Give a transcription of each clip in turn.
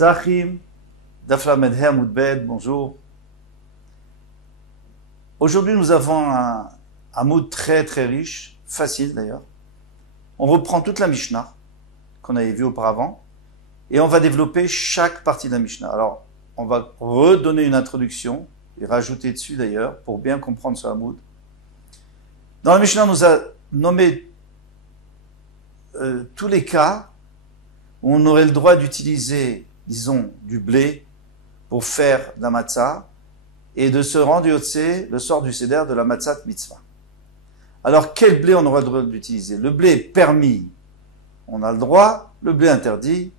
Zachim, Dafla Medher Moudbed, bonjour. Aujourd'hui, nous avons un mood très très riche, facile d'ailleurs. On reprend toute la Mishnah qu'on avait vue auparavant et on va développer chaque partie de la Mishnah. Alors, on va redonner une introduction et rajouter dessus d'ailleurs pour bien comprendre ce Hamoud. Dans la Mishnah, on nous a nommé tous les cas où on aurait le droit d'utiliser, disons, du blé pour faire de la matzah et de se rendre yotse le soir du seder de la matzat mitzvah. Alors, quel blé on aura le droit d'utiliser? Le blé permis, on a le droit. Le blé interdit,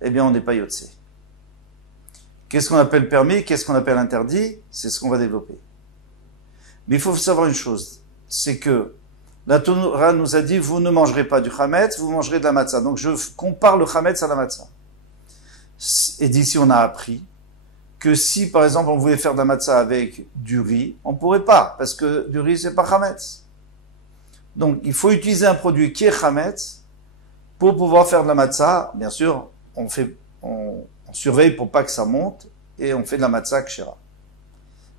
eh bien, on n'est pas yotse. Qu'est-ce qu'on appelle permis? Qu'est-ce qu'on appelle interdit? C'est ce qu'on va développer. Mais il faut savoir une chose, c'est que la Torah nous a dit, vous ne mangerez pas du chametz, vous mangerez de la matzah. Donc je compare le chametz à la matzah. Et d'ici on a appris que si par exemple on voulait faire de la matzah avec du riz, on ne pourrait pas, parce que du riz c'est pas chametz. Donc il faut utiliser un produit qui est chametz pour pouvoir faire de la matzah. Bien sûr, on surveille pour pas que ça monte et on fait de la matzah kshera.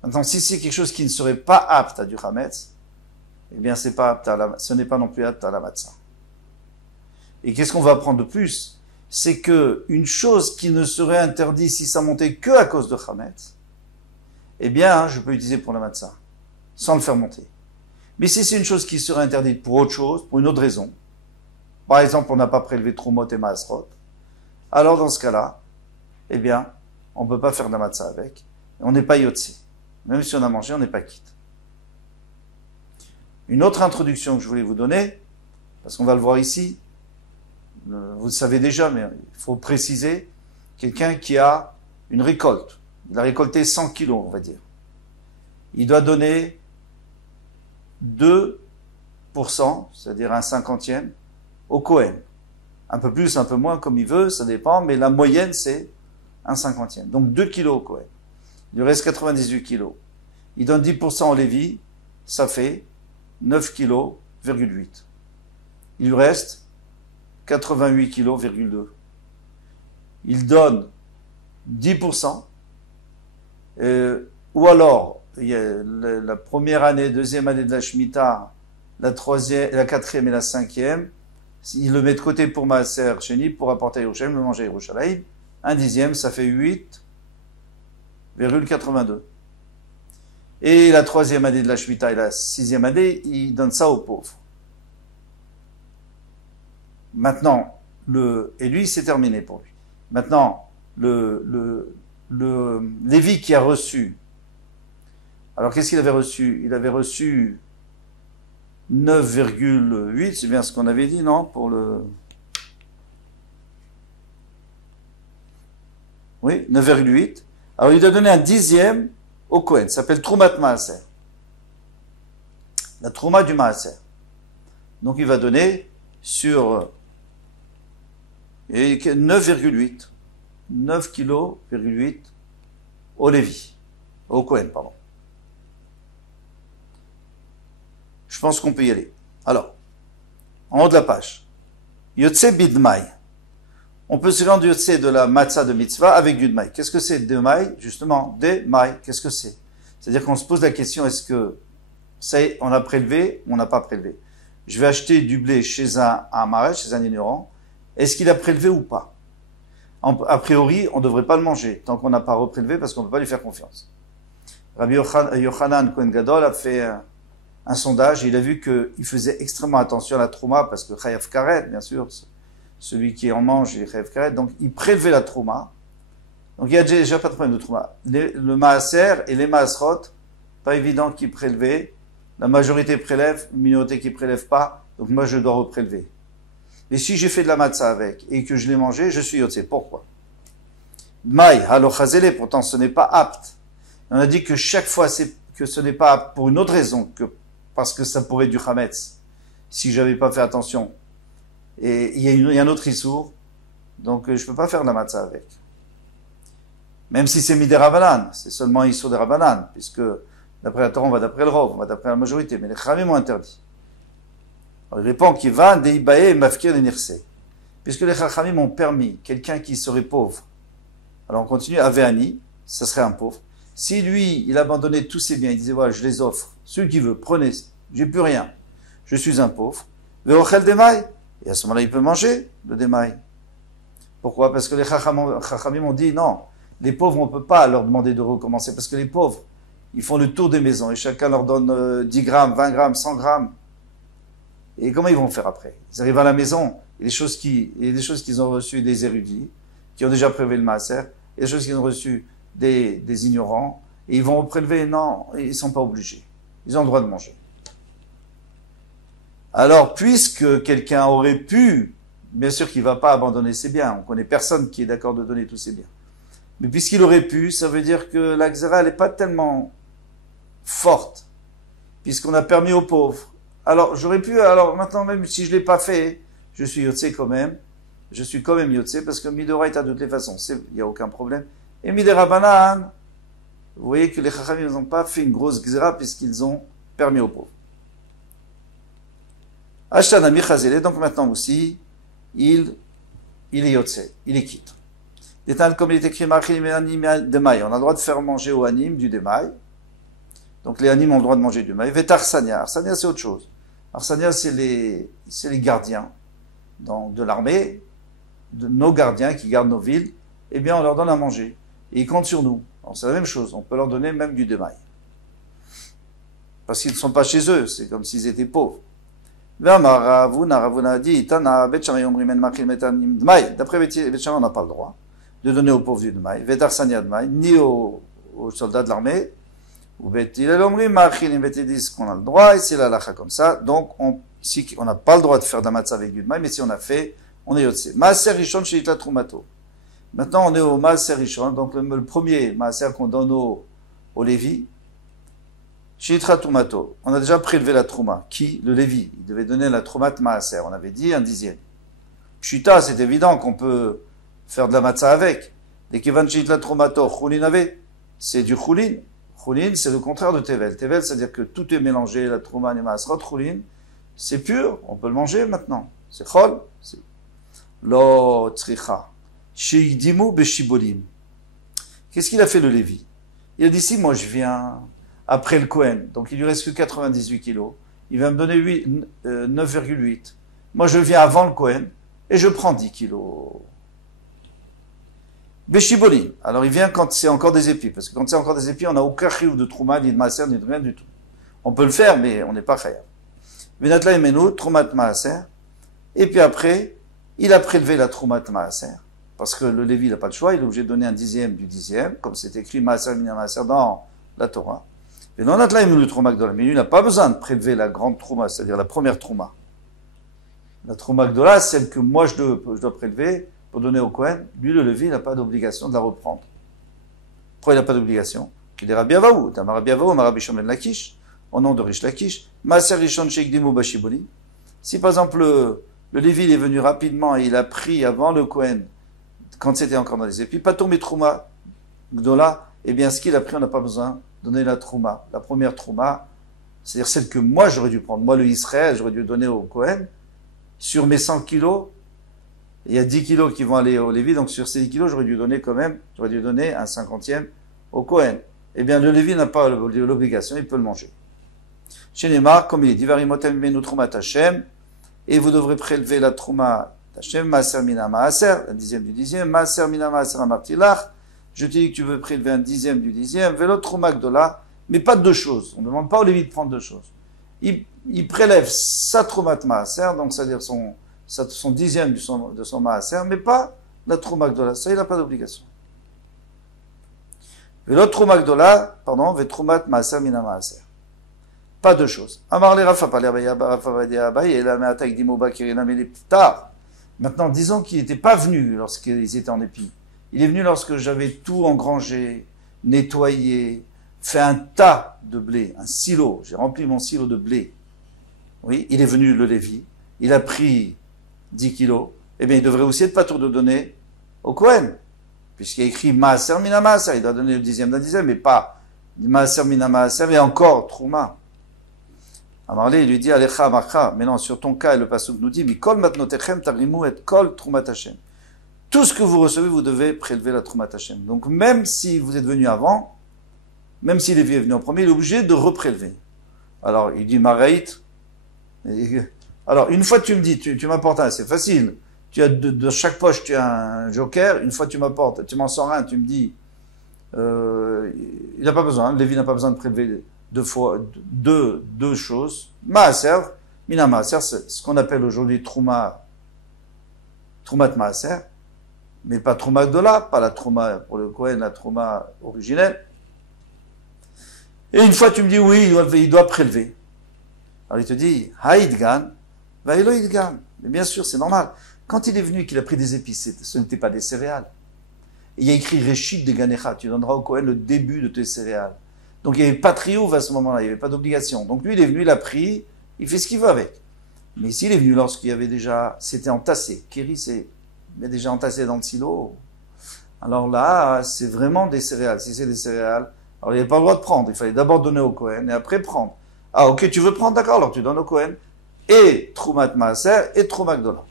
Maintenant, si c'est quelque chose qui ne serait pas apte à du chametz, eh bien, ce n'est pas non plus apte à la matzah. Et qu'est-ce qu'on va apprendre de plus? C'est que une chose qui ne serait interdite si ça montait que à cause de chametz, eh bien, je peux l'utiliser pour la matzah, sans le faire monter. Mais si c'est une chose qui serait interdite pour autre chose, pour une autre raison, par exemple, on n'a pas prélevé trumot et maasrot, alors dans ce cas-là, eh bien, on ne peut pas faire de la matzah avec, on n'est pas yotse. Même si on a mangé, on n'est pas quitte. Une autre introduction que je voulais vous donner, parce qu'on va le voir ici, vous le savez déjà, mais il faut préciser, quelqu'un qui a une récolte, il a récolté 100 kilos, on va dire. Il doit donner 2%, c'est-à-dire un cinquantième, au Kohen. Un peu plus, un peu moins, comme il veut, ça dépend, mais la moyenne, c'est un cinquantième. Donc 2 kilos au Kohen. Il lui reste 98 kilos. Il donne 10% au Lévi, ça fait 9 kilos, 8. Il lui reste 88 kilos, 2. Il donne 10%, ou alors, il y a la première année, deuxième année de la Shemitah, la quatrième et la cinquième, il le met de côté pour Maaser Sheni, pour apporter à Yerushalayim, le manger à Yerushalayim, un dixième, ça fait 8,82. Et la troisième année de la Shemitah et la sixième année, il donne ça aux pauvres. Maintenant, et lui, c'est terminé pour lui. Maintenant, le Lévi qui a reçu, alors qu'est-ce qu'il avait reçu? Il avait reçu 9,8, c'est bien ce qu'on avait dit, non? Oui, 9,8. Alors il doit donner un dixième au Kohen, ça s'appelle Troumat Maaser. La Trouma du Maaser. Donc il va donner sur 9,8. 9 kilos, 8 au Lévi. Au Kohen, pardon. Je pense qu'on peut y aller. Alors, en haut de la page. Yotse bidmai. On peut se rendre yotse de la matzah de mitzvah avec du dmaï. Qu'est-ce que c'est dmaï? Justement, dmaï, qu'est-ce que c'est? C'est-à-dire qu'on se pose la question, est-ce que on a prélevé ou on n'a pas prélevé? Je vais acheter du blé chez un maraîcher, chez un ignorant. Est-ce qu'il a prélevé ou pas? A priori, on ne devrait pas le manger tant qu'on n'a pas reprélevé parce qu'on ne peut pas lui faire confiance. Rabbi Yochanan Kohen Gadol a fait un sondage et il a vu qu'il faisait extrêmement attention à la trouma parce que chayav karet, bien sûr, celui qui en mange, il est chayav karet, donc il prélevait la trouma. Donc il n'y a déjà pas de problème de trouma. Le maaser et les maasrot, pas évident qu'ils prélevaient. La majorité prélève, une minorité qui prélève pas, donc moi je dois reprélever. Et si j'ai fait de la matzah avec et que je l'ai mangé, je suis yotse. Pourquoi? Maï, halochazele, pourtant ce n'est pas apte. On a dit que chaque fois que ce n'est pas apte pour une autre raison que parce que ça pourrait être du chametz, si j'avais pas fait attention. Et il y a un autre issour, donc je peux pas faire de la matzah avec. Même si c'est midé Rabanan, c'est seulement issour de Rabanan, puisque d'après la Torah, on va d'après le Rov, on va d'après la majorité, mais les Chachamim ont interdit. Alors, il répond qu'il va deibae mafkir le nirse. Puisque les Chachamim ont permis quelqu'un qui serait pauvre Alors on continue, Aveani, ça serait un pauvre. Si lui, il abandonnait tous ses biens, il disait, voilà, je les offre, celui qui veut, prenez, j'ai plus rien, je suis un pauvre, Veochel Demai, et à ce moment-là, il peut manger le Demai. Pourquoi? Parce que les Chachamim ont dit, non, les pauvres, on ne peut pas leur demander de recommencer, parce que les pauvres, ils font le tour des maisons, et chacun leur donne 10 grammes, 20 grammes, 100 grammes. Et comment ils vont faire après? Ils arrivent à la maison, et il y a des choses qu'ils ont reçues des érudits, qui ont déjà prélevé le maaser, et des choses qu'ils ont reçues des ignorants, et ils vont prélever, non, ils ne sont pas obligés. Ils ont le droit de manger. Alors, puisque quelqu'un aurait pu, bien sûr qu'il ne va pas abandonner ses biens, on ne connaît personne qui est d'accord de donner tous ses biens, mais puisqu'il aurait pu, ça veut dire que la xéra n'est pas tellement forte, puisqu'on a permis aux pauvres. Alors, j'aurais pu, alors maintenant, même si je ne l'ai pas fait, je suis yotzé quand même, je suis quand même yotzé, parce que midoraita de toutes les façons, il n'y a aucun problème. Et miderabanan, vous voyez que les chachamim n'ont pas fait une grosse xéra, puisqu'ils ont permis aux pauvres. Ashtanami chazele, donc maintenant aussi, il est yotzé, il est quitte. Comme il est écrit, on a le droit de faire manger aux anim du démaï. Donc les anim ont le droit de manger du démaï. Vetarsania, arsania c'est autre chose. Arsania c'est les gardiens de l'armée, de nos gardiens qui gardent nos villes. Eh bien on leur donne à manger. Et ils comptent sur nous. C'est la même chose, on peut leur donner même du démaï. Parce qu'ils ne sont pas chez eux, c'est comme s'ils étaient pauvres. D'après Bet Shammai, on n'a pas le droit de donner aux pauvres du Dmaï, Vedarsania Dmaï, ni aux soldats de l'armée, ou Betil el-Omri, Ma'achil, Betidis, qu'on a le droit, et c'est la lacha comme ça, donc si on n'a pas le droit de faire d'amatza avec du Dmaï, mais si on a fait, on est yotzé. Maaser Rishon Sheitla Trumato. Maintenant, on est au Maaser Rishon, donc le premier Maaser qu'on donne aux Lévi, Sheitla Trumato. On a déjà prélevé la Trouma. Qui? Le Lévi. Il devait donner la Troumat Maaser. On avait dit un dixième. Pshita, c'est évident qu'on peut faire de la matzah avec. Dès qu'il va la tromato, choulin avait, c'est du choulin. Choulin, c'est le contraire de tevel. Tevel, c'est-à-dire que tout est mélangé, la trouma, les masrot, choulin, c'est pur, on peut le manger maintenant. C'est chol, c'est lo tzricha. Sheikdimu beshibolim. Qu'est-ce qu'il a fait le Lévi? Il a dit, si moi je viens après le Kohen, donc il lui reste que 98 kilos, il va me donner 9,8. Moi je viens avant le Kohen, et je prends 10 kilos. Béchiboli. Alors il vient quand c'est encore des épis, parce que quand c'est encore des épis, on n'a aucun chiyuv de trouma, ni de maaser, ni de rien du tout. On peut le faire, mais on n'est pas chayav. Venatla emenu, troumat maaser. Et puis après, il a prélevé la troumat maaser, parce que le Lévi n'a pas le choix, il est obligé de donner un dixième du dixième, comme c'est écrit maaser mina maaser dans la Torah. Et non, natla emenu troumat gdola, mais lui n'a pas besoin de prélever la grande trouma, c'est-à-dire la première trouma. La trouma gdola, celle que moi je dois prélever pour donner au Kohen, lui le Lévi n'a pas d'obligation de la reprendre. Pourquoi il n'a pas d'obligation? Il est Rabbi Avaou, Tamar Rabbi Avaou, Rabbi Shimon Lakish, au nom de Rish Lakish, Maaser Rishon Sheikdimu Bashiboli. Si par exemple le Lévi il est venu rapidement et il a pris avant le Kohen, quand c'était encore dans les épis, pas tomber trouma gdola, eh bien ce qu'il a pris, on n'a pas besoin de donner la trouma. La première trouma, c'est-à-dire celle que moi j'aurais dû prendre, moi le Israël, j'aurais dû donner au Kohen, sur mes 100 kilos, il y a 10 kilos qui vont aller au Lévi, donc sur ces 10 kilos, j'aurais dû donner un 50e au Kohen. Eh bien, le Lévi n'a pas l'obligation, il peut le manger. Chez Neymar, comme il est dit, Varimotem menu troumat Hashem, et vous devrez prélever la trouma d'Hashem, Maaser mina Maaser, un dixième du dixième, Maaser mina Maaser amartilach, je te dis que tu veux prélever un dixième du dixième, Velo trouma gdola, mais pas deux choses. On ne demande pas au Lévi de prendre deux choses. Il prélève sa troumat Maaser, donc c'est-à-dire son dixième de son maaser, mais pas la trouma gdola. Ça, il n'a pas d'obligation. Et l'autre trouma gdola, vetroumat maaser mina maaser. Pas deux choses. Amar le Rafa, pas Rafa Abaye, et la meatak dimoba kirina tard. Maintenant, disons qu'il n'était pas venu lorsqu'ils étaient en épi. Il est venu lorsque j'avais tout engrangé, nettoyé, fait un tas de blé, un silo. J'ai rempli mon silo de blé. Oui, il est venu le Lévi. Il a pris 10 kilos, eh bien, il devrait aussi être pas tour de donner au Kohen. Puisqu'il y a écrit Maaser mina Maaser, il doit donner le dixième d'un dixième, mais pas Maaser mina Maaser, et encore Trouma. Amarlé, il lui dit, Alecha Marcha, mais non, sur ton cas, le pasuk nous dit, Mikol matnotechem tarimu et kol Troumat Hashem. Tout ce que vous recevez, vous devez prélever la Troumat Hashem. Donc même si vous êtes venu avant, même s'il est venu en premier, il est obligé de reprélever. Alors il dit Maraït. Alors une fois tu me dis, tu m'apportes un, c'est facile. Tu as de chaque poche tu as un joker. Une fois tu m'apportes, tu m'en sors un, tu me dis, il n'a pas besoin. Lévi n'a pas besoin de prélever deux choses. Maaser, mina Maaser, c'est ce qu'on appelle aujourd'hui Troumat Maaser. Mais pas Trouma Gdola, pas la Trouma pour le Kohen, la Trouma originelle. Et une fois tu me dis oui, il doit prélever. Alors il te dit, Haïdgan, Vaïlo Idgan. Mais bien sûr, c'est normal. Quand il est venu et qu'il a pris des épices, ce n'était pas des céréales. Et il y a écrit Réchit de Ganecha, tu donneras au Kohen le début de tes céréales. Donc il n'y avait pas de triomphe à ce moment-là, il n'y avait pas d'obligation. Donc lui, il est venu, il a pris, il fait ce qu'il veut avec. Mais s'il est venu lorsqu'il y avait déjà, c'était entassé. Kéri, il est déjà entassé dans le silo. Alors là, c'est vraiment des céréales. Si c'est des céréales, alors il n'y avait pas le droit de prendre. Il fallait d'abord donner au Kohen et après prendre. Ah, ok, tu veux prendre, d'accord, alors tu donnes au Kohen et Troumat Maaser et Troumat Gdola.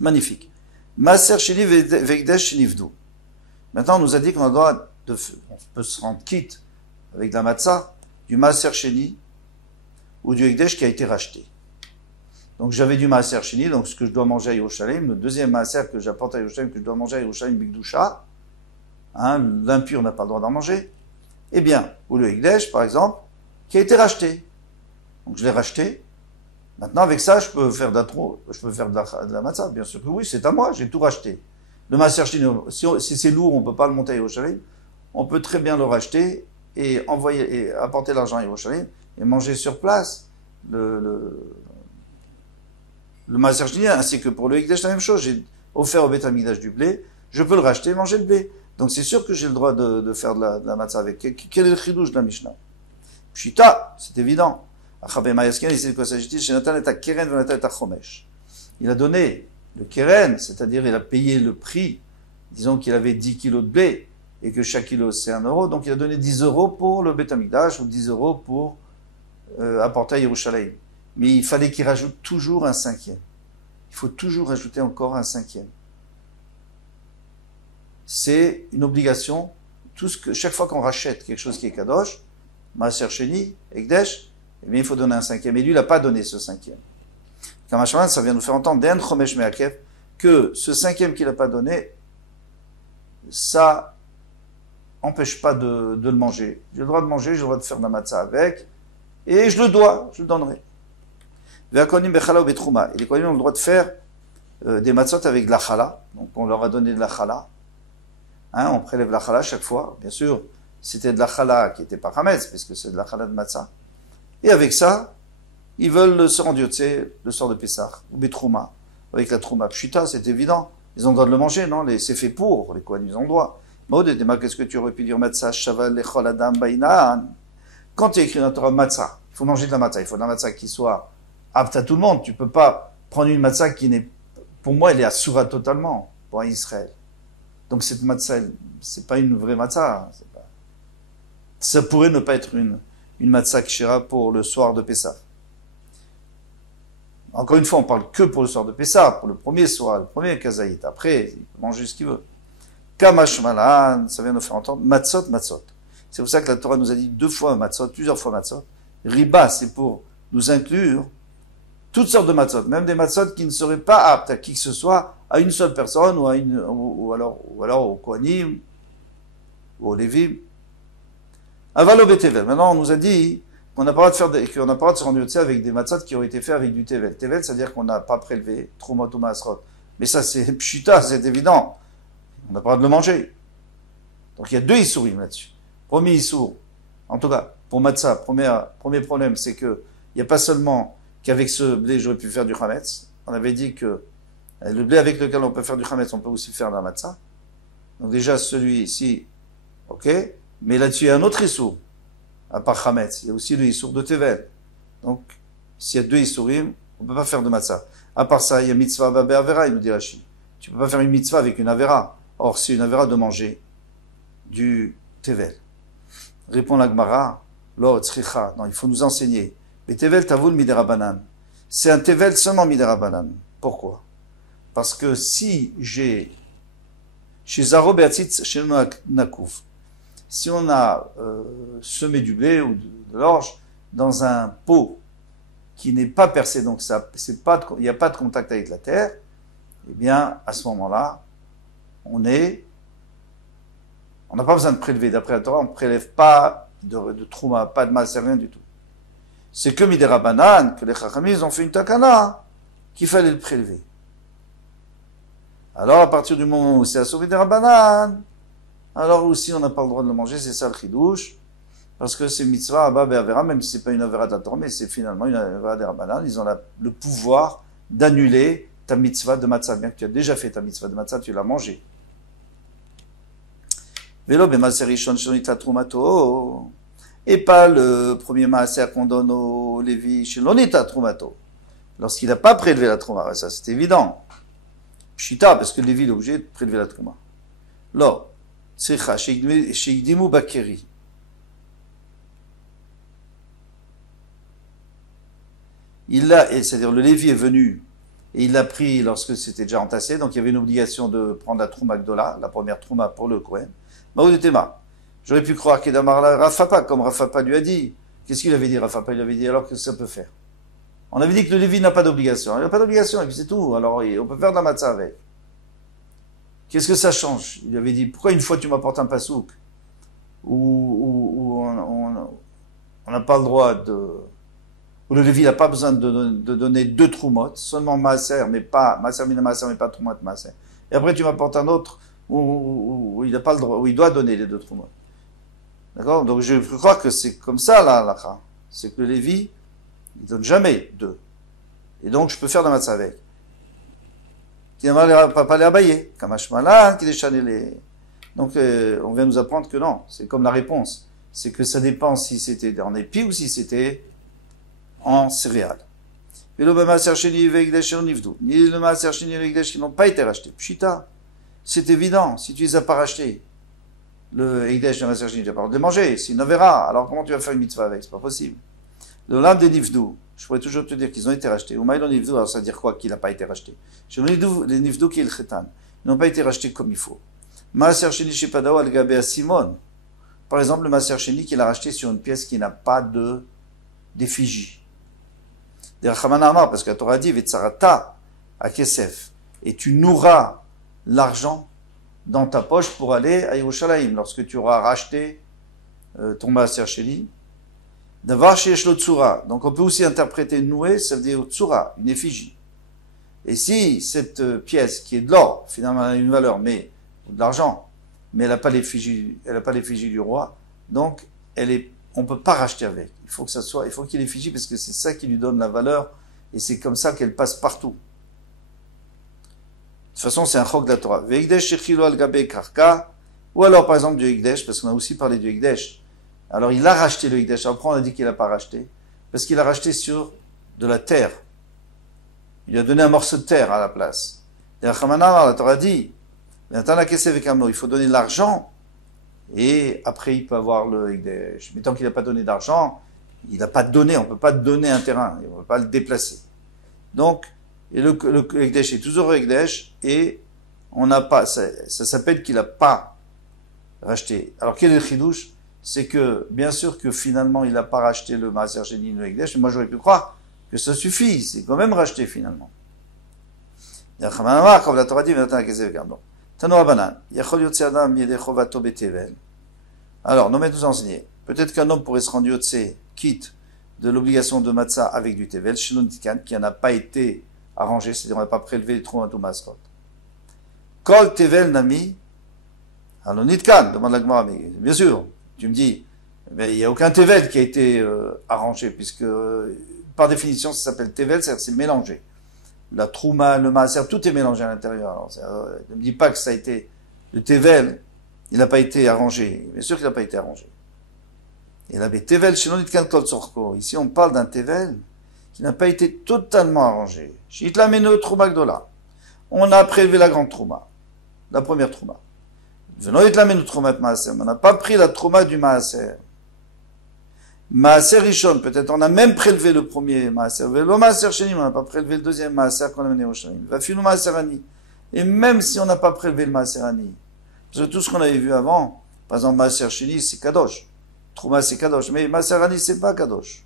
Magnifique. Maaser Sheni Veikdesh Shenivdu. Maintenant, on nous a dit qu'on a le droit on peut se rendre quitte avec la matzah, du Maaser Sheni ou du Veikdesh qui a été racheté. Donc j'avais du Maaser Sheni, donc ce que je dois manger à Yerushalayim, le deuxième Maaser que j'apporte à Yerushalayim, que je dois manger à Yerushalayim Bigdusha, l'impur n'a pas le droit d'en manger, eh bien, ou le Hekdesh, par exemple, qui a été racheté. Donc je l'ai racheté, maintenant avec ça, je peux faire de la matzah, bien sûr que oui, c'est à moi, j'ai tout racheté. Le Maaser Sheni, si c'est lourd, on ne peut pas le monter à Yerushalayim, on peut très bien le racheter et apporter l'argent à Yerushalayim et manger sur place le Maaser Sheni, ainsi que pour le Hekdesh, la même chose. J'ai offert au Beth Amikdash du blé, je peux le racheter et manger le blé. Donc c'est sûr que j'ai le droit de faire de la matzah avec. Quel est le chidouche de la Mishnah? Pshita, c'est évident. Il a donné le keren, c'est-à-dire il a payé le prix. Disons qu'il avait 10 kilos de blé et que chaque kilo c'est 1 euro. Donc il a donné 10 euros pour le Beth Amikdash ou 10 euros pour apporter à Yerushalayim. Mais il fallait qu'il rajoute toujours un cinquième. Il faut toujours rajouter encore un cinquième. C'est une obligation. Chaque fois qu'on rachète quelque chose qui est kadosh, Maaser Sheni, Hekdesh, eh bien il faut donner un cinquième. Et lui, il n'a pas donné ce cinquième. Kamashman, ça vient nous faire entendre d'En Chomesh Meakev que ce cinquième qu'il n'a pas donné, ça empêche pas de le manger. J'ai le droit de manger, j'ai le droit de faire de la matzah avec, et je le donnerai. Et les Kohanim ont le droit de faire des matzot avec de la chala. Donc on leur a donné de la chala. On prélève la chala chaque fois. Bien sûr, c'était de la chala qui était pas chametz, puisque c'est de la chala de matzah. Et avec ça, ils veulent se rendre le soir de Pessah, ou Betrouma, avec la Trouma Pshita, c'est évident. Ils ont le droit de le manger, non? C'est fait pour, les Kohanim, ils ont le droit. Qu'est-ce que tu aurais pu dire matzah, shaval, lechol, adam, bainan? Quand tu écris dans la Torah matzah, il faut manger de la matzah, il faut de la matzah qui soit apte à tout le monde. Tu peux pas prendre une matzah qui n'est, pour moi, elle est assoura totalement pour Israël. Donc cette matzah, c'est pas une vraie matzah. Ça pourrait ne pas être une matzah kshira pour le soir de Pessah. Encore une fois, on parle que pour le soir de Pessah, pour le premier soir, le premier kazaït. Après, il peut manger ce qu'il veut. Kamash malan, ça vient nous faire entendre matzot. C'est pour ça que la Torah nous a dit 2 fois matzot, plusieurs fois matzot. Riba, c'est pour nous inclure toutes sortes de matzot, même des matzot qui ne seraient pas aptes à qui que ce soit, à une seule personne, ou alors au Kohanim, ou au Lévim. Avalo betevel. Maintenant, on nous a dit qu'on n'a pas le droit de se rendre yotze avec des matzot qui ont été faits avec du tevel. Tevel, c'est-à-dire qu'on n'a pas prélevé trumot ou maasrot. Mais ça, c'est pshita, c'est évident. On n'a pas le droit de le manger. Donc il y a 2 issourim là-dessus. Premier issour, en tout cas, pour matzah, premier problème, c'est que il n'y a pas seulement qu'avec ce blé, j'aurais pu faire du chametz. On avait dit que le blé avec lequel on peut faire du chametz, on peut aussi faire de la matzah. Donc déjà, celui-ci, ok. Mais là-dessus, il y a un autre issour. À part chametz, il y a aussi le issour de tevel. Donc, s'il y a 2 issourim, on ne peut pas faire de matzah. À part ça, il y a mitzvah babé avera, il nous dit Rashi. Tu ne peux pas faire une mitzvah avec une avera. Or, c'est une avera de manger du tevel. Répond la Gemara, lo tzricha. Non, il faut nous enseigner. Mais tevel tavoul midera banan. C'est un tevel seulement midera banan. Pourquoi? Parce que si j'ai, chez Zaro Beatzitz, chez Nakouf, si on a semé du blé ou de l'orge dans un pot qui n'est pas percé, donc ça, c'est pas, il n'y a pas de contact avec la terre, eh bien, à ce moment-là, on n'a pas besoin de prélever. D'après la Torah, on ne prélève pas de trouma, pas de masse, rien du tout. C'est que Midera Banane, que les Chachamim ont fait une takana, qu'il fallait le prélever. Alors, à partir du moment où c'est à sauver des Rabbanan, alors aussi on n'a pas le droit de le manger, c'est ça le chidouche, parce que c'est mitzvah, abba be'avera, même si c'est pas une avera de la Torah, mais c'est finalement une avera des Rabbanan, ils ont le pouvoir d'annuler ta mitzvah de matzah, bien que tu as déjà fait ta mitzvah de matzah, tu l'as mangé. Velo b'maser rishon shonita trumato, et pas le premier maaser qu'on donne au Lévi shonita trumato, lorsqu'il n'a pas prélevé la trouma, ça c'est évident. Pshita, parce que le Lévi est obligé de prélever la trouma. Là, tsecha, sheikdimu bakeri. C'est-à-dire le Lévi est venu et il l'a pris lorsque c'était déjà entassé, donc il y avait une obligation de prendre la trouma gdola, la première trouma pour le Kohen. Maoudetema. J'aurais pu croire qu'Edamar Rafapa, comme Rafapa lui a dit. Qu'est-ce qu'il avait dit, Rafapa? Il avait dit alors que ça peut faire. On avait dit que le Lévi n'a pas d'obligation. Il n'a pas d'obligation, et puis c'est tout. Alors, on peut faire de la matzah avec. Qu'est-ce que ça change? Il avait dit, pourquoi une fois tu m'apportes un pasouk, où on n'a pas le droit où le Lévi n'a pas besoin de donner deux troumotes, seulement maaser, mais pas, maaser mina maaser, mais pas troumot maaser. Et après tu m'apportes un autre, où il n'a pas le droit, où il doit donner les deux troumotes. D'accord? Donc je crois que c'est comme ça, là, c'est que le Lévi, il donne jamais deux. Et donc, je peux faire de la matzah avec. Pas les abayer. Kamashmalan, qui les. Donc, on vient nous apprendre que non. C'est comme la réponse. C'est que ça dépend si c'était en épi ou si c'était en céréales. Et le maaser sheni ve'egdesh nifdu. Ni le maaser sheni ve'egdesh qui n'ont pas été rachetés. Pshita. C'est évident. Si tu les as pas rachetés, le egdesh de maaser sheni, tu n'as pas le droit de les manger. C'est une avera. Alors, comment tu vas faire une mitzvah avec? C'est pas possible. Le lame des nifdou, je pourrais toujours te dire qu'ils ont été rachetés. Ou maïlon nifdou, alors ça veut dire quoi qu'il n'a pas été racheté? Chez les nifdou qui est le chétan, ils n'ont pas été rachetés comme il faut. Maaser sheni shepadao al gabe à Simon. Par exemple, le maaser sheni qu'il a racheté sur une pièce qui n'a pas d'effigie. Des Chaman Amar, parce que la Torah dit, vetsarata à Kesef. Et tu nourras l'argent dans ta poche pour aller à Yerushalayim, lorsque tu auras racheté ton maaser sheni. D'avoir chez Tsura. Donc on peut aussi interpréter noué, ça veut dire Tsura, une effigie. Et si cette pièce qui est de l'or, finalement elle a une valeur, mais de l'argent, mais elle n'a pas l'effigie du roi, donc on peut pas racheter avec. Il faut qu'il y ait l'effigie parce que c'est ça qui lui donne la valeur et c'est comme ça qu'elle passe partout. De toute façon, c'est un chok de la Torah. Ve'ikdesh shechilo al gabe karka, ou alors par exemple du Hikdesh, parce qu'on a aussi parlé du Hikdesh. Alors il a racheté le Hikdesh. Après on a dit qu'il n'a pas racheté. Parce qu'il a racheté sur de la terre. Il lui a donné un morceau de terre à la place. Et la Torah dit, il faut donner de l'argent. Et après il peut avoir le Hikdesh. Mais tant qu'il n'a pas donné d'argent, il n'a pas donné. On ne peut pas donner un terrain. On ne peut pas le déplacer. Donc, et le Hikdesh est toujours Hikdesh. Et on n'a pas, ça s'appelle qu'il n'a pas racheté. Alors quel est le chidouche? C'est que, bien sûr que finalement, il n'a pas racheté le Maaser Sheni, le Hikdesh, mais moi j'aurais pu croire que ça suffit, c'est quand même racheté finalement. Comme la Torah dit, alors, nous nous enseigner. Peut-être qu'un homme pourrait se rendre yotse, quitte de l'obligation de matzah avec du tevel, qui n'a pas été arrangé, c'est-à-dire on n'a pas prélevé les trous à tout maskot. Kol tevel nami, alors nitkan, demande la Gemara, mais bien sûr, tu me dis, mais il n'y a aucun tevel qui a été arrangé, puisque par définition ça s'appelle tevel, c'est-à-dire c'est mélangé. La trouma, le maaser, tout est mélangé à l'intérieur. Alors, ne me dis pas que ça a été le tevel, il n'a pas été arrangé. Bien sûr qu'il n'a pas été arrangé. Et là, tevel, chez nous, ici on parle d'un tevel qui n'a pas été totalement arrangé. On a prélevé la grande trouma, la première trouma. On n'a pas pris la trouma du maaser. Maaser Rishon, peut-être on a même prélevé le premier maaser. Le maaser Sheni, on n'a pas prélevé le deuxième maaser qu'on a mené au Shalim. Va finou maaser Ani. Et même si on n'a pas prélevé le Maaser Ani, parce que tout ce qu'on avait vu avant, par exemple, Maaser Sheni, c'est Kadosh. Trouma, c'est Kadosh. Mais Maaser Ani, c'est pas Kadosh.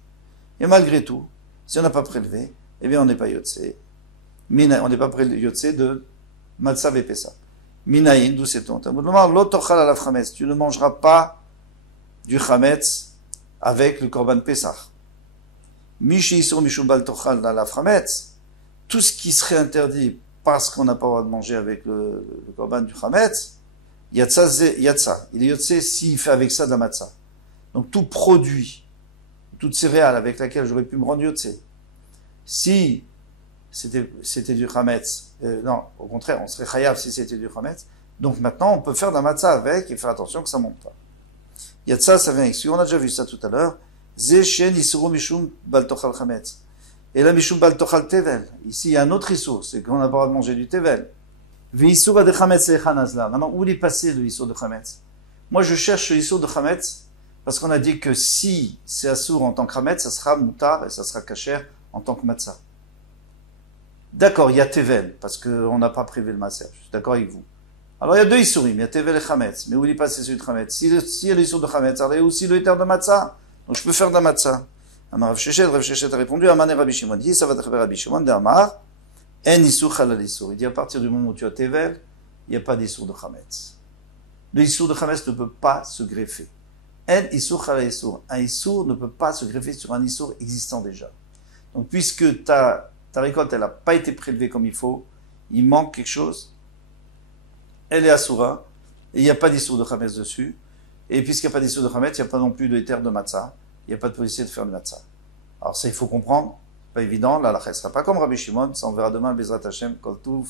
Et malgré tout, si on n'a pas prélevé, eh bien, on n'est pas Yotse. On n'est pas prélevé Yotse de Matzav et Pessah. Minaïn, d'où c'est ton Talmud. L'otochal à la Chametz. Tu ne mangeras pas du Chametz avec le Korban Pessah. Mishi Isur Mishum Bal Tochal à la Chametz. Tout ce qui serait interdit parce qu'on n'a pas le droit de manger avec le Korban du Chametz, Yatsa. Il est Yotse s'il fait avec ça de la Matzah. Donc tout produit, toute céréale avec laquelle j'aurais pu me rendre Yotse, si c'était du Chametz, non, au contraire, on serait Chayav si c'était du Chametz, donc maintenant on peut faire de la Matzah avec et faire attention que ça ne monte pas. Yatsa, ça vient exclu, on a déjà vu ça tout à l'heure. Ze shen isuru mishum bal tochal chametz. Et là, mishum bal tochal tevel. Ici, il y a un autre issur, c'est qu'on n'a pas le droit de manger du tevel. Ve issur de chametz lechanazla. Maintenant, où il est passé le issur de chametz? Moi, je cherche le issur de chametz parce qu'on a dit que si c'est assour en tant que chametz, ça sera moutar et ça sera kasher en tant que matzah. D'accord, il y a tevel parce qu'on n'a pas privé le maaser. Je suis d'accord avec vous. Alors, il y a deux issurim, il y a tevel et chametz. Mais où il est passé celui de chametz? Si il y a l'issur de chametz, alors il y a aussi le éther de matzah. Donc je peux faire de la matzah. Rav Sheshet a répondu, Amane Rabbi Shimon. Il dit, ça va être Rabbi Shimon, d'Amar, en isur chalal isur. Il dit, à partir du moment où tu as tevel, il n'y a pas d'isur de chametz. Le isur de chametz ne peut pas se greffer. En isur chalal isur. Un isur ne peut pas se greffer sur un isur existant déjà. Donc puisque ta récolte, elle n'a pas été prélevée comme il faut, il manque quelque chose, elle est asura, et il n'y a pas d'isur de chametz dessus. Et puisqu'il n'y a pas d'issur de chametz, il n'y a pas non plus de éther de matzah. Il n'y a pas de possibilité de faire de matzah. Alors ça, il faut comprendre. Pas évident. Là, la ne sera pas comme Rabbi Shimon. Ça, on verra demain. Bezrat Hashem, Kol Touv.